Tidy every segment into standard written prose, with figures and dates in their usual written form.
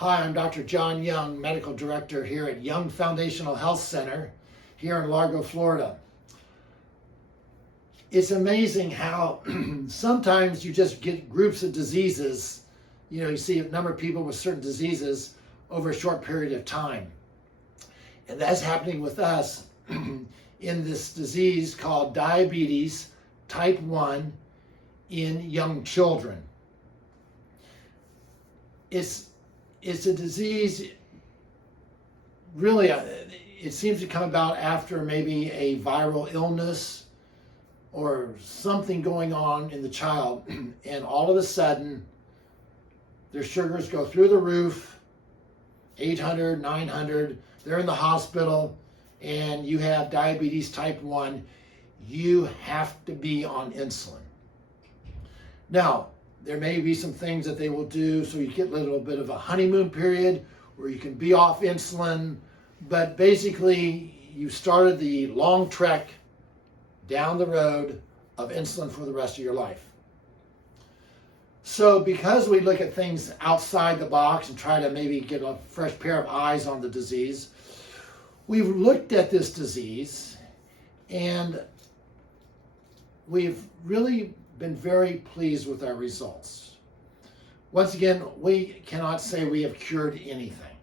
Hi, I'm Dr. John Young, Medical Director here at Young Foundational Health Center here in Largo, Florida. It's amazing how sometimes you just get groups of diseases. You see a number of people with certain diseases over a short period of time. And that's happening with us in this disease called diabetes type 1 in young children. It's a disease, really, it seems to come about after maybe a viral illness or something going on in the child, and all of a sudden, their sugars go through the roof, 800, 900, they're in the hospital, and you have diabetes type 1, you have to be on insulin. Now, there may be some things that they will do so you get a little bit of a honeymoon period where you can be off insulin, but basically you started the long trek down the road of insulin for the rest of your life. So because we look at things outside the box and try to maybe get a fresh pair of eyes on the disease, we've looked at this disease and we've really been very pleased with our results. Once again, we cannot say we have cured anything,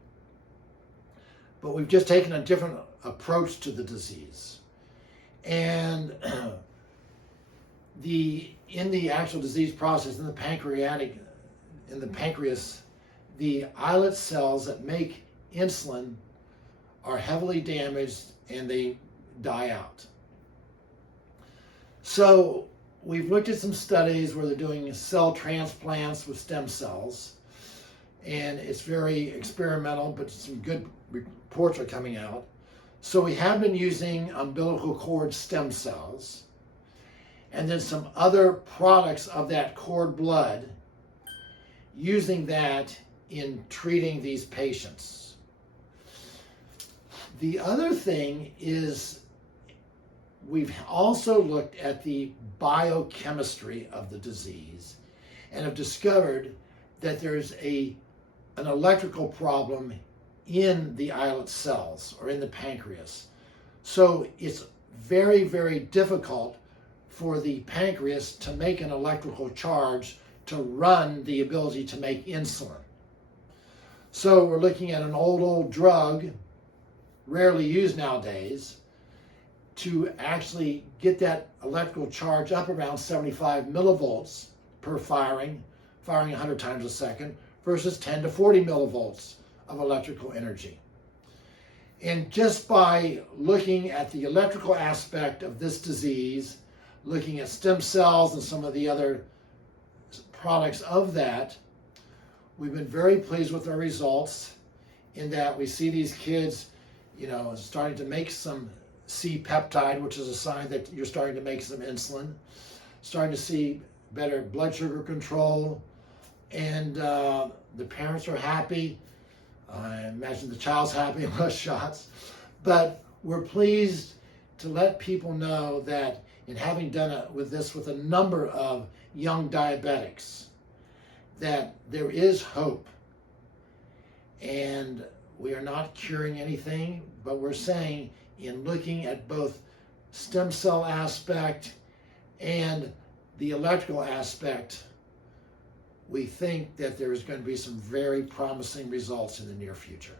but we've just taken a different approach to the disease. And in the actual disease process, in the pancreas, the islet cells that make insulin are heavily damaged and they die out. So we've looked at some studies where they're doing cell transplants with stem cells, and it's very experimental, but some good reports are coming out. So we have been using umbilical cord stem cells, and then some other products of that cord blood, using that in treating these patients. The other thing is we've also looked at the biochemistry of the disease and have discovered that there's an electrical problem in the islet cells or in the pancreas. So it's very, very difficult for the pancreas to make an electrical charge to run the ability to make insulin. So we're looking at an old drug, rarely used nowadays, to actually get that electrical charge up around 75 millivolts per firing 100 times a second, versus 10 to 40 millivolts of electrical energy. And just by looking at the electrical aspect of this disease, looking at stem cells and some of the other products of that, we've been very pleased with our results in that we see these kids, starting to make some C-peptide, which is a sign that you're starting to make some insulin, starting to see better blood sugar control, and the parents are happy. I imagine the child's happy, less shots. But we're pleased to let people know that in having done with a number of young diabetics, that there is hope. And we are not curing anything, but we're saying in looking at both stem cell aspect and the electrical aspect, we think that there is going to be some very promising results in the near future.